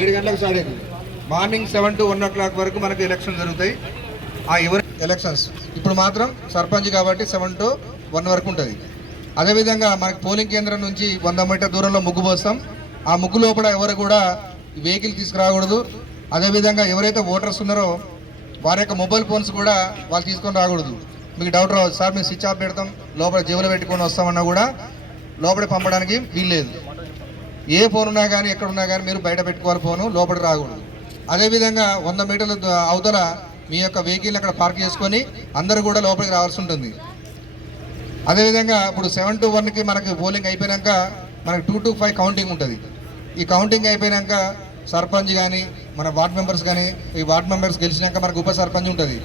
ఏడు గంటలకు స్టార్ట్ అవుతుంది morning seven to one o'clock వరకు మనకు ఎలక్షన్ జరుగుతాయి. ఆ ఎవరి ఎలక్షన్స్. ఇప్పుడు మాత్రం సర్పంచ్ కాబట్టి సెవెన్ టు వన్ వరకు ఉంటుంది. అదేవిధంగా మనకు పోలింగ్ కేంద్రం నుంచి వంద మీటర్ దూరంలో ముగ్గు పోస్తాం. ఆ ముగ్గు లోపల ఎవరు కూడా వెహికల్ తీసుకురాకూడదు. అదేవిధంగా ఎవరైతే ఓటర్స్ ఉన్నారో వారి యొక్క మొబైల్ ఫోన్స్ కూడా వాళ్ళు తీసుకొని రాకూడదు. మీకు డౌట్ రావచ్చు సార్ మేము స్విచ్ ఆఫ్ పెడతాం. లోపల జీవులు పెట్టుకొని వస్తామన్నా కూడా లోపల పంపడానికి వీల్లేదు. ఏ ఫోన్ ఉన్నా కానీ ఎక్కడున్నా కానీ మీరు బయట పెట్టుకోవాలి ఫోను లోపలికి రాకూడదు. అదేవిధంగా వంద మీటర్ల అవతల మీ యొక్క వెహికల్ అక్కడ పార్క్ చేసుకొని అందరూ కూడా లోపలికి రావాల్సి ఉంటుంది. అదేవిధంగా ఇప్పుడు సెవెన్ టు వన్కి మనకి పోలింగ్ అయిపోయాక మనకి టూ టు ఫైవ్ కౌంటింగ్ ఉంటుంది. ఈ కౌంటింగ్ అయిపోయాక సర్పంచ్ కానీ మన వార్డ్ మెంబర్స్ కానీ ఈ వార్డ్ మెంబర్స్ గెలిచినాక మనకు ఉప సర్పంచ్ ఉంటుంది.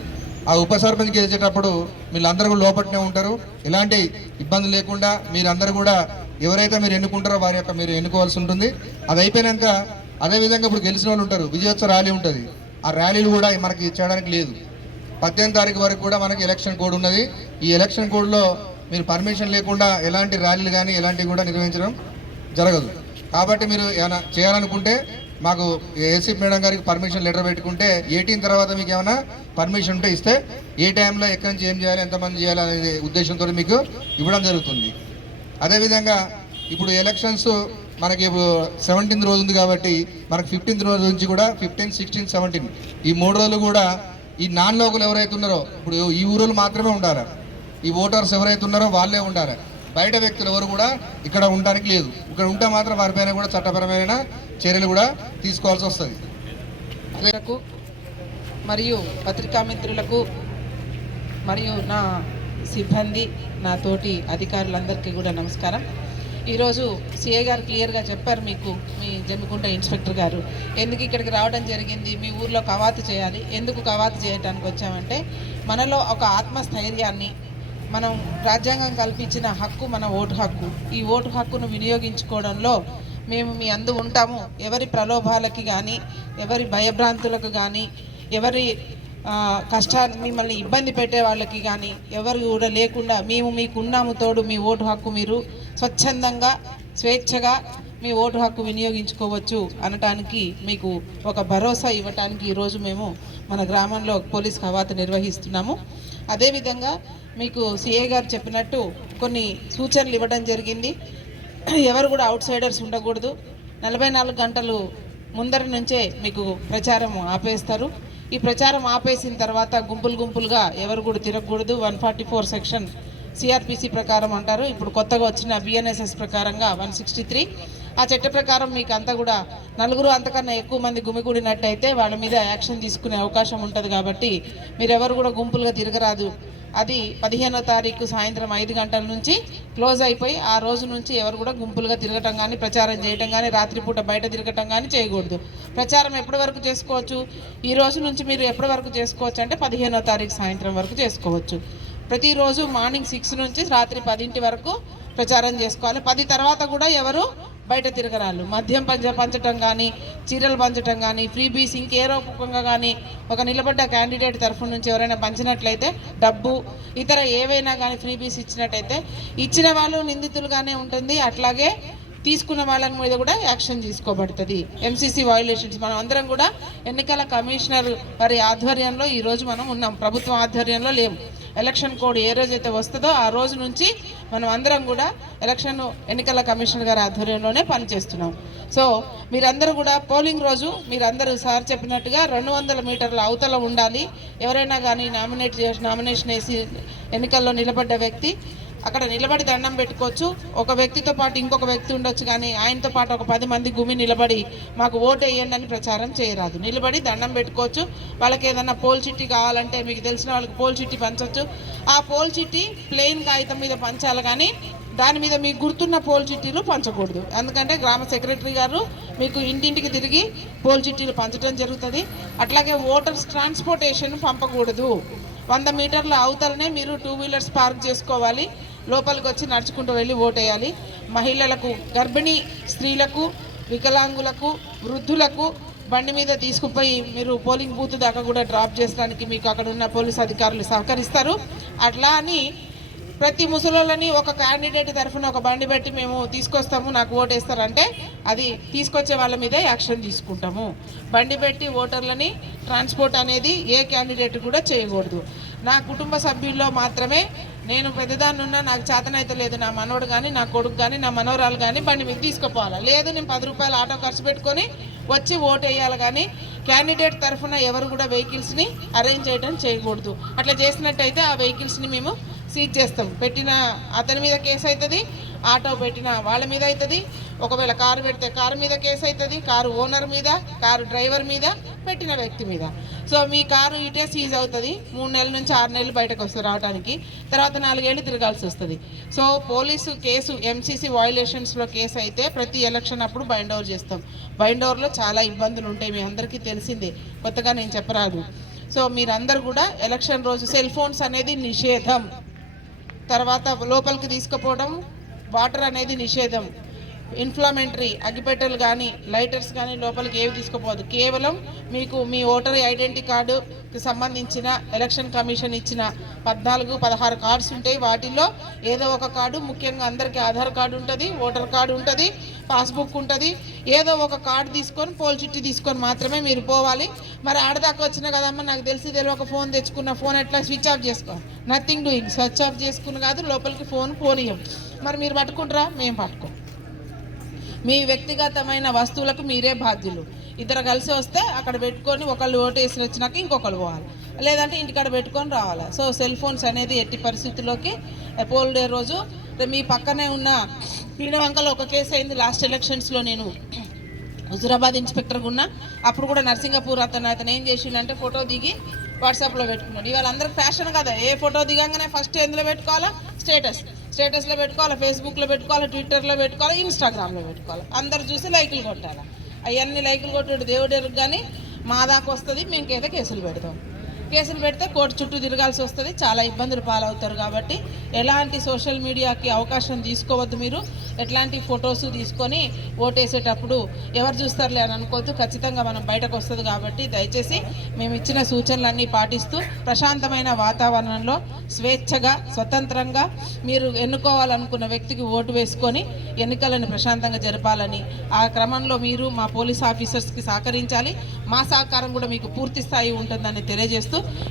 ఆ ఉప సర్పంచ్ గెలిచేటప్పుడు వీళ్ళందరూ కూడా లోపలనే ఉంటారు. ఎలాంటి ఇబ్బంది లేకుండా మీరందరూ కూడా ఎవరైతే మీరు ఎన్నుకుంటారో వారి యొక్క మీరు ఎన్నుకోవాల్సి ఉంటుంది. అది అయిపోయాక అదేవిధంగా ఇప్పుడు గెలిచిన వాళ్ళు ఉంటారు. విజయోత్సవ ర్యాలీ ఉంటుంది. ఆ ర్యాలీలు కూడా మనకి చేయడానికి లేదు. పద్దెనిమిది తారీఖు వరకు కూడా మనకి ఎలక్షన్ కోడ్ ఉన్నది. ఈ ఎలక్షన్ కోడ్లో మీరు పర్మిషన్ లేకుండా ఎలాంటి ర్యాలీలు కానీ ఎలాంటివి కూడా నిర్వహించడం జరగదు. కాబట్టి మీరు ఏమైనా చేయాలనుకుంటే మాకు ఏసీ మేడం గారికి పర్మిషన్ లెటర్ పెట్టుకుంటే ఎయిటీన్ తర్వాత మీకు ఏమైనా పర్మిషన్ ఉంటే ఇస్తే ఏ టైంలో ఎక్కడి నుంచి ఏం చేయాలి ఎంతమంది చేయాలి అనే ఉద్దేశంతో మీకు ఇవ్వడం జరుగుతుంది. అదేవిధంగా ఇప్పుడు ఎలక్షన్స్ మనకి సెవెంటీన్త్ రోజు ఉంది కాబట్టి మనకు ఫిఫ్టీన్త్ రోజు నుంచి కూడా ఫిఫ్టీన్ సిక్స్టీన్ సెవెంటీన్ ఈ మూడు రోజులు కూడా ఈ నాన్ లోకల్ ఎవరైతే ఉన్నారో ఇప్పుడు ఈ ఊరు మాత్రమే ఉండాలి. ఈ ఓటర్స్ ఎవరైతే ఉన్నారో వాళ్ళే ఉండాలి. బయట వ్యక్తులు ఎవరు కూడా ఇక్కడ ఉండడానికి లేదు. ఇక్కడ ఉంటే మాత్రం వారిపైన కూడా చట్టపరమైన చర్యలు కూడా తీసుకోవాల్సి వస్తుంది. మరియు పత్రికా మిత్రులకు మరియు నా సిబ్బంది నా తోటి అధికారులందరికీ కూడా నమస్కారం. ఈరోజు సిఏ గారు క్లియర్గా చెప్పారు మీకు మీ జమ్మికుంట ఇన్స్పెక్టర్ గారు. ఎందుకు ఇక్కడికి రావడం జరిగింది? మీ ఊర్లో కవాతు చేయాలి. ఎందుకు కవాతు చేయడానికి వచ్చామంటే మనలో ఒక ఆత్మస్థైర్యాన్ని మనం రాజ్యాంగం కల్పించిన హక్కు మన ఓటు హక్కు. ఈ ఓటు హక్కును వినియోగించుకోవడంలో మేము మీ అందు ఉంటాము. ఎవరి ప్రలోభాలకి కానీ ఎవరి భయభ్రాంతులకు కానీ ఎవరి కష్టాన్ని మిమ్మల్ని ఇబ్బంది పెట్టే వాళ్ళకి కానీ ఎవరు కూడా లేకుండా మేము మీకు ఉన్నాము తోడు మీ ఓటు హక్కు మీరు స్వచ్ఛందంగా స్వేచ్ఛగా మీ ఓటు హక్కు వినియోగించుకోవచ్చు అనటానికి మీకు ఒక భరోసా ఇవ్వటానికి ఈరోజు మేము మన గ్రామంలో పోలీస్ కవాతు నిర్వహిస్తున్నాము. అదేవిధంగా మీకు సిఏ గారు చెప్పినట్టు కొన్ని సూచనలు ఇవ్వడం జరిగింది. ఎవరు కూడా అవుట్ సైడర్స్ ఉండకూడదు. నలభై నాలుగు గంటలు ముందర నుంచే మీకు ప్రచారం ఆపేస్తారు. ఈ ప్రచారం ఆపేసిన తర్వాత గుంపులు గుంపులుగా ఎవరు కూడా తిరగకూడదు. One forty four section CRPC ప్రకారం అంటారు. ఇప్పుడు కొత్తగా వచ్చిన బిఎన్ఎస్ఎస్ ప్రకారంగా వన్ సిక్స్టీ త్రీ. ఆ చట్ట ప్రకారం మీకు అంతా కూడా నలుగురు అంతకన్నా ఎక్కువ మంది గుమిగూడినట్టయితే వాళ్ళ మీద యాక్షన్ తీసుకునే అవకాశం ఉంటుంది కాబట్టి మీరెవరు కూడా గుంపులుగా తిరగరాదు. అది పదిహేనో తారీఖు సాయంత్రం ఐదు గంటల నుంచి క్లోజ్ అయిపోయి ఆ రోజు నుంచి ఎవరు కూడా గుంపులుగా తిరగటం కానీ ప్రచారం చేయటం కానీ రాత్రిపూట బయట తిరగటం కానీ చేయకూడదు. ప్రచారం ఎప్పటి వరకు చేసుకోవచ్చు? ఈ రోజు నుంచి మీరు ఎప్పటి వరకు చేసుకోవచ్చు అంటే పదిహేనో తారీఖు సాయంత్రం వరకు చేసుకోవచ్చు. ప్రతిరోజు మార్నింగ్ సిక్స్ నుంచి రాత్రి పదింటి వరకు ప్రచారం చేసుకోవాలి. పది తర్వాత కూడా ఎవరు బయట తిరగరాళ్ళు. మద్యం పంచ పంచటం కానీ చీరలు పంచటం కానీ ఫ్రీ బీస్ ఇంకే రూపకంగా కానీ ఒక నిలబడ్డ క్యాండిడేట్ తరఫు నుంచి ఎవరైనా పంచినట్లయితే డబ్బు ఇతర ఏవైనా కానీ ఫ్రీ బీస్ ఇచ్చినట్టయితే ఇచ్చిన వాళ్ళు నిందితులుగానే ఉంటుంది. అట్లాగే తీసుకున్న వాళ్ళ మీద కూడా యాక్షన్ తీసుకోబడుతుంది. ఎంసీసీ వయోలేషన్స్ మనం అందరం కూడా ఎన్నికల కమిషనర్ వారి ఆధ్వర్యంలో ఈరోజు మనం ఉన్నాం. ప్రభుత్వం ఆధ్వర్యంలో లేము. ఎలక్షన్ కోడ్ ఏ రోజైతే వస్తుందో ఆ రోజు నుంచి మనం అందరం కూడా ఎలక్షన్ ఎన్నికల కమిషనర్ గారి ఆధ్వర్యంలోనే పనిచేస్తున్నాం. సో మీరందరూ కూడా పోలింగ్ రోజు మీరందరూ సార్ చెప్పినట్టుగా రెండు వందల మీటర్ల అవతల ఉండాలి. ఎవరైనా కానీ నామినేట్ చేసి నామినేషన్ వేసి ఎన్నికల్లో నిలబడ్డ వ్యక్తి అక్కడ నిలబడి దండం పెట్టుకోవచ్చు. ఒక వ్యక్తితో పాటు ఇంకొక వ్యక్తి ఉండొచ్చు కానీ ఆయనతో పాటు ఒక పది మంది గుమి నిలబడి మాకు ఓటు వేయండి అని ప్రచారం చేయరాదు. నిలబడి దండం పెట్టుకోవచ్చు. వాళ్ళకి ఏదైనా పోల్ చిట్టి కావాలంటే మీకు తెలిసిన వాళ్ళకి పోల్ చిట్టి పంచవచ్చు ఆ పోల్ చిట్టి ప్లెయిన్ కాగితం మీద పంచాలి కానీ దాని మీద మీకు గుర్తున్న పోల్ చిట్టీలు పంచకూడదు. ఎందుకంటే గ్రామ సెక్రటరీ గారు మీకు ఇంటింటికి తిరిగి పోల్ చిట్టీలు పంచడం జరుగుతుంది. అట్లాగే ఓటర్స్ ట్రాన్స్పోర్టేషన్ పంపకూడదు. వంద మీటర్ల అవతలనే మీరు టూ వీలర్స్ పార్క్ చేసుకోవాలి. లోపలికి వచ్చి నడుచుకుంటూ వెళ్ళి ఓటేయాలి. మహిళలకు గర్భిణీ స్త్రీలకు వికలాంగులకు వృద్ధులకు బండి మీద తీసుకుపోయి మీరు పోలింగ్ బూత్ దాకా కూడా డ్రాప్ చేసడానికి మీకు అక్కడ ఉన్న పోలీస్ అధికారులు సహకరిస్తారు. అట్లా అని ప్రతి ముసలోళ్ళని ఒక క్యాండిడేట్ తరఫున ఒక బండి పెట్టి మేము తీసుకొస్తాము నాకు ఓటేస్తారంటే అది తీసుకొచ్చే వాళ్ళ మీదే యాక్షన్ తీసుకుంటాము. బండి పెట్టి ఓటర్లని ట్రాన్స్పోర్ట్ అనేది ఏ క్యాండిడేట్ కూడా చేయకూడదు. నా కుటుంబ సభ్యుల్లో మాత్రమే నేను పెద్దదాన్ని ఉన్నా నాకు చేతనైతే లేదు నా మనవడు కానీ నా కొడుకు కానీ నా మనవరాలు కానీ బండి మీద తీసుకుపోవాలి. లేదు నేను పది రూపాయలు ఆటో ఖర్చు పెట్టుకొని వచ్చి ఓటు వేయాలి కానీ క్యాండిడేట్ తరఫున ఎవరు కూడా వెహికల్స్ని అరేంజ్ చేయడం చేయకూడదు. అట్లా చేసినట్టయితే ఆ వెహికల్స్ని మేము సీజ్ చేస్తాం. పెట్టిన అతని మీద కేసు అవుతుంది ఆటో పెట్టిన వాళ్ళ మీద అవుతుంది ఒకవేళ కారు పెడితే కారు మీద కేసు అవుతుంది కారు ఓనర్ మీద కారు డ్రైవర్ మీద పెట్టిన వ్యక్తి మీద. సో మీ కారు ఇటే సీజ్ అవుతుంది. మూడు నెలల నుంచి ఆరు నెలలు బయటకు వస్తుంది రావడానికి తర్వాత నాలుగేళ్ళు తిరగాల్సి వస్తుంది. సో పోలీసు కేసు ఎంసీసీ వయలేషన్స్లో కేసు అయితే ప్రతి ఎలక్షన్ అప్పుడు బైండ్ ఓవర్ చేస్తాం. బైండ్ ఓవర్లో చాలా ఇబ్బందులు ఉంటాయి. మీ అందరికీ తెలిసిందే. కొత్తగా నేను చెప్పరాదు. సో మీరందరూ కూడా ఎలక్షన్ రోజు సెల్ ఫోన్స్ అనేది నిషేధం. తర్వాత లోపలికి తీసుకుపోవడం వాటర్ అనేది నిషేధం. ఇన్ఫ్లమెంటరీ అగ్గిపెట్టెలు కానీ లైటర్స్ కానీ లోపలికి ఏవి తీసుకోపోదు. కేవలం మీకు మీ ఓటర్ ఐడెంటిటీ కార్డుకి సంబంధించిన ఎలక్షన్ కమిషన్ ఇచ్చిన పద్నాలుగు పదహారు కార్డ్స్ ఉంటాయి. వాటిల్లో ఏదో ఒక కార్డు ముఖ్యంగా అందరికీ ఆధార్ కార్డు ఉంటుంది ఓటర్ కార్డు ఉంటుంది పాస్బుక్ ఉంటుంది. ఏదో ఒక కార్డు తీసుకొని పోల్ చిట్టి తీసుకొని మాత్రమే మీరు పోవాలి. మరి ఆడదాకా వచ్చిన కదమ్మా నాకు తెలిసి తెలియక ఫోన్ తెచ్చుకున్న ఫోన్ ఎట్లా స్విచ్ ఆఫ్ చేసుకో? నథింగ్ డూయింగ్ స్విచ్ ఆఫ్ చేసుకుని కాదు లోపలికి ఫోన్ పోనీయం మరి మీరు పట్టుకుంటారా? మేము పట్టుకోం మీ వ్యక్తిగతమైన వస్తువులకు మీరే బాధ్యులు. ఇద్దరు కలిసి వస్తే అక్కడ పెట్టుకొని ఒకళ్ళు ఓటు వేసి వచ్చినాక ఇంకొకరు పోవాలి. లేదంటే ఇంటికాడ పెట్టుకొని రావాలి. సో సెల్ ఫోన్స్ అనేది ఎట్టి పరిస్థితుల్లోకి పోల్ డే రోజు మీ పక్కనే ఉన్న పీడవంకలో ఒక కేసు అయింది లాస్ట్ ఎలక్షన్స్లో నేను హుజురాబాద్ ఇన్స్పెక్టర్గా ఉన్నా అప్పుడు కూడా నర్సింగపూర్ అతను అతను ఏం చేసిండంటే ఫోటో దిగి వాట్సాప్లో పెట్టుకున్నాడు. ఇవాళ అందరికి ఫ్యాషన్ కదా. ఏ ఫోటో దిగంగానే ఫస్ట్ ఎందులో పెట్టుకోవాలా? స్టేటస్. స్టేటస్లో పెట్టుకోవాలి ఫేస్బుక్లో పెట్టుకోవాలి ట్విట్టర్లో పెట్టుకోవాలి ఇన్స్టాగ్రామ్లో పెట్టుకోవాలి? అందరు చూసి లైకులు కొట్టాలి? అవన్నీ లైకులు కొట్టాడు దేవుడు ఎరుగు కానీ మా దాకా వస్తుంది మేంకైతే కేసులు పెడతాం. కేసులు పెడితే కోర్టు చుట్టూ తిరగాల్సి వస్తుంది. చాలా ఇబ్బందులు పాలవుతారు కాబట్టి ఎలాంటి సోషల్ మీడియాకి అవకాశం తీసుకోవద్దు మీరు. ఎట్లాంటి ఫొటోస్ తీసుకొని ఓటేసేటప్పుడు ఎవరు చూస్తారులే అని అనుకోవద్దు. ఖచ్చితంగా మనం బయటకు వస్తుంది కాబట్టి దయచేసి మేము ఇచ్చిన సూచనలన్నీ పాటిస్తూ ప్రశాంతమైన వాతావరణంలో స్వేచ్ఛగా స్వతంత్రంగా మీరు ఎన్నుకోవాలనుకున్న వ్యక్తికి ఓటు వేసుకొని ఎన్నికలను ప్రశాంతంగా జరపాలని ఆ క్రమంలో మీరు మా పోలీస్ ఆఫీసర్స్కి సహకరించాలి. మా సహకారం కూడా మీకు పూర్తి స్థాయి ఉంటుందని తెలియజేస్తూ esto.